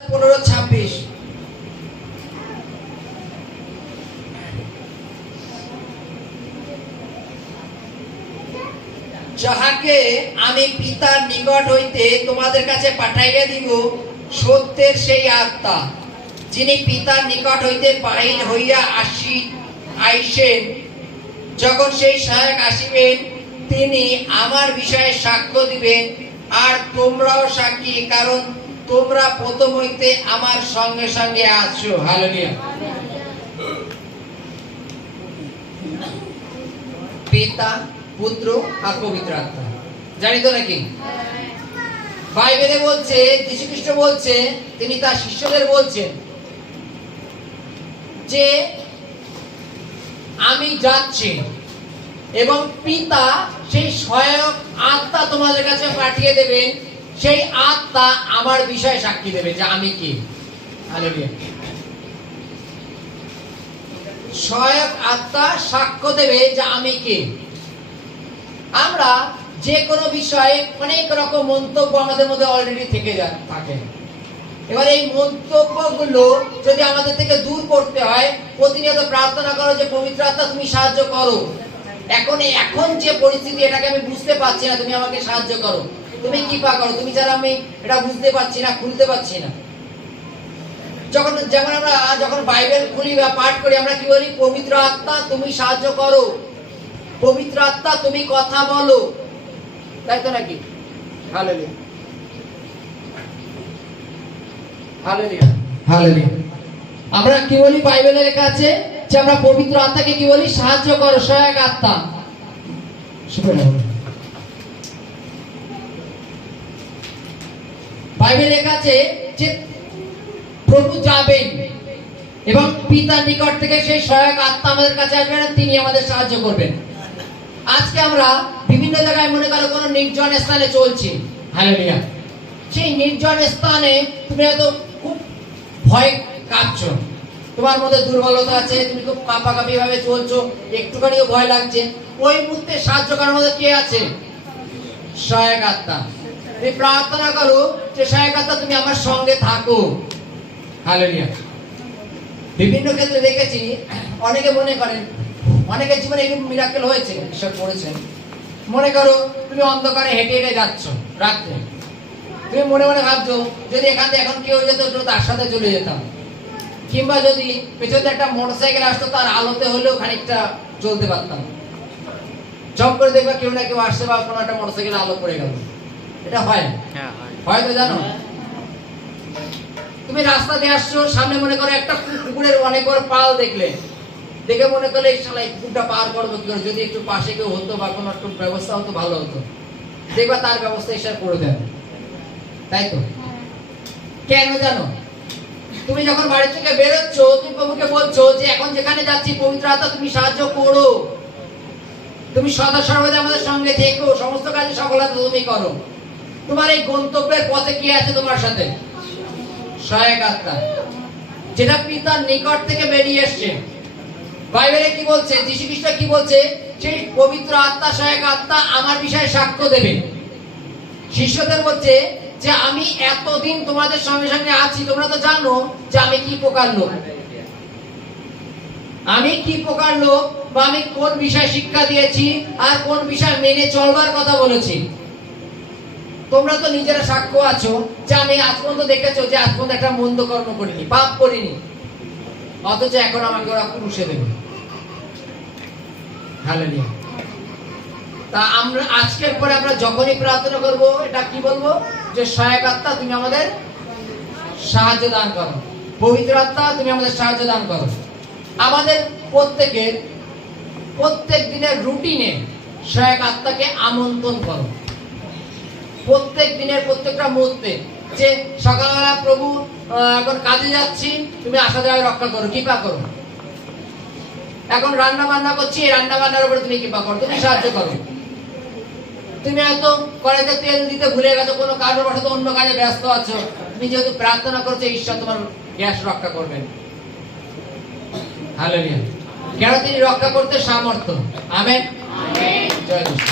15-26 যাহাকে আমি পিতার নিকট হইতে তোমাদের কাছে পাঠাইয়া দিব সত্যের সেই আত্মা, যিনি পিতার নিকট হইতে বাহির হইয়া আইসেন। যখন সেই সহায়ক আসিবেন, তিনি আমার বিষয়ে সাক্ষ্য দিবেন, আর তোমরাও সাক্ষী, কারণ তোমরা প্রথম হইতে আমার সঙ্গে সঙ্গে আছো। হালেলুয়া। পিতা, পুত্র আর পবিত্র আত্মা, জানি তো নাকি? বাইবেলে বলছে, যীশু খ্রিস্ট বলছে, তিনি তার শিষ্যদের বলছেন যে আমি যাচ্ছি এবং পিতা সেই সহায়ক আত্মা তোমাদের কাছে পাঠিয়ে দেবেন। সেই আত্মা আমার বিষয়ে সাক্ষী দেবে যে আমি কি। হালেলুয়া। সহায়ক আত্মা সাক্ষ্য দেবে যে আমি কি। আমরা যে কোনো বিষয়ে অনেক রকম মন্তব্য আমাদের মধ্যে অলরেডি থেকে থাকে। এবার এই মন্তব্যগুলো যদি আমাদের থেকে দূর করতে হয়, প্রতিনিয়ত প্রার্থনা করো যে পবিত্র আত্মা তুমি সাহায্য করো। এখন যে পরিস্থিতি, এটাকে আমি বুঝতে পারছি না, তুমি আমাকে সাহায্য করো, তুমি কৃপা করো, তুমি যারা আমি এটা বুঝতে পারছি না, খুলতে পারছি না। যেমন আমরা যখন বাইবেল খুলি বা পাঠ করি, আমরা কি বলি? পবিত্র আত্মা তুমি সাহায্য করো, পবিত্র আত্মা তুমি কথা বলো, তাই তো নাকি? Hallelujah, hallelujah, hallelujah. আমরা কি বলি? বাইবেলে লেখা আছে যে আমরা পবিত্র আত্মাকে কি বলি? সাহায্য করো, সহায়ক আত্মা। বাইবেলে লেখা আছে যে প্রভু যাবেন এবং পিতার নিকট থেকে সেই সহায়ক আত্মা আমাদের কাছে আসবেন, তিনি আমাদের সাহায্য করবেন। আজকে আমরা বিভিন্ন জায়গায় মনে করো কোনো নির্জন স্থানে চলছি। হালেলুয়া। সেই নির্জন স্থানে তুমি হয়তো খুব ভয় কাঁপছো, তোমার মধ্যে দুর্বলতা আছে, তুমি খুব কাঁপাকাঁপি ভাবে চলছো, একটুখানিও ভয় লাগছে। ওই মুহূর্তে সাহায্য করার মধ্যে কে আছে? সহায়ক আত্মা। তুমি প্রার্থনা করো যে সহায়ক আত্মা তুমি আমার সঙ্গে থাকো। হালেলুয়া। বিভিন্ন ক্ষেত্রে দেখেছি, অনেকে মনে করেন, অনেকের জীবনে এরকম মিরাকেল হয়েছে, ঈশ্বর করেছেন। মনে করো তুমি অন্ধকারে হেঁটে হেঁটে যাচ্ছ রাত্রে, তুমি মনে মনে ভাবছো যদি এখান থেকে এখন কেউ যেত তার সাথে চলে যেতাম, কিংবা যদি পেছনে একটা মোটরসাইকেল আসতো তার আলোতে হলেও খানিকটা চলতে পারতাম। জব করে দেখবা কেউ না কেউ আসছে বা কোনো একটা মোটরসাইকেল আলো পড়ে গেল। এটা হয়, হয় তো জানো? তুমি রাস্তা দিয়ে আসছো, সামনে মনে করো একটা কুকুরের অনেক বড় পাল দেখলে, দেখে মনে করলে এই কুকুরটা পার করবো কি করে, যদি একটু পাশে কেউ হতো বা কোনো একটু ব্যবস্থা হতো ভালো হতো, দেখবা তার ব্যবস্থা ঈশ্বর করে দেন, তাই তো? কেন জানো? তুমি যখন বাড়ি থেকে বেরোচ্ছ, তুমি প্রভুকে বলছো যে এখন যেখানে যাচ্ছি পবিত্র আত্মা তুমি সাহায্য করো, তুমি সদা সর্বদা আমাদের সঙ্গে থেকো, সমস্ত কাজে সফলতা তুমি করো। তোমার এই গন্তব্যের পথে কি আছে? তোমার সাথে সহায়ক আত্মা, যেটা পিতার নিকট থেকে বেরিয়ে এসছে। বাইবেলে কি বলছে? যীশু খ্রিস্ট কি বলছে? সেই পবিত্র আত্মা, সহায়ক আত্মা আমার বিষয়ে সাক্ষ্য দেবে। শিষ্যদের বলছে যে আমি এতদিন তোমাদের সঙ্গে সঙ্গে আছি, তোমরা তো জানো যে আমি কি প্রকার লোক, আমি কি প্রকার লোক, বা আমি কোন বিষয়ে শিক্ষা দিয়েছি আর কোন বিষয় মেনে চলবার কথা বলেছি। তোমরা তো নিজেরা সাক্ষ্য আছো যে আমি আজ পর্যন্ত দেখেছো যে আজ পর্যন্ত একটা মন্দ কর্ম করিনি, পাপ করিনি, অথচ এখন আমাকে ওরা ক্রুশে দেবে। হালেলুয়া। তা আমরা আজকের পরে আমরা যখনই প্রার্থনা করব, এটা কি বলবো? যে সহায়ক আত্মা তুমি আমাদের সাহায্য দান করো, পবিত্র আত্মা তুমি আমাদের সাহায্য দান করো। আমাদের প্রত্যেক দিনের রুটিনে সহায়ক আত্মাকে আমন্ত্রণ করো। প্রত্যেক দিনের প্রত্যেকটা মুহূর্তে, যে সকালবেলা প্রভু এখন কাজে যাচ্ছি, তুমি আসা যাওয়া রক্ষা করো, কৃপা করো। এখন রান্না বান্না করছি, রান্না বান্নার উপরে তুমি কৃপা করো, তুমি সাহায্য করো। তুমি হয়তো কড়াইতে তেল দিতে ভুলে গেছো, কোনো কাজের বশত অন্য কাজে ব্যস্ত আছো, তুমি যেহেতু প্রার্থনা করছো, ঈশ্বর তোমার গ্যাস রক্ষা করবেন। হালেলুয়া। কেন? তিনি রক্ষা করতে সামর্থ্য। আমেন। জয় যিশু।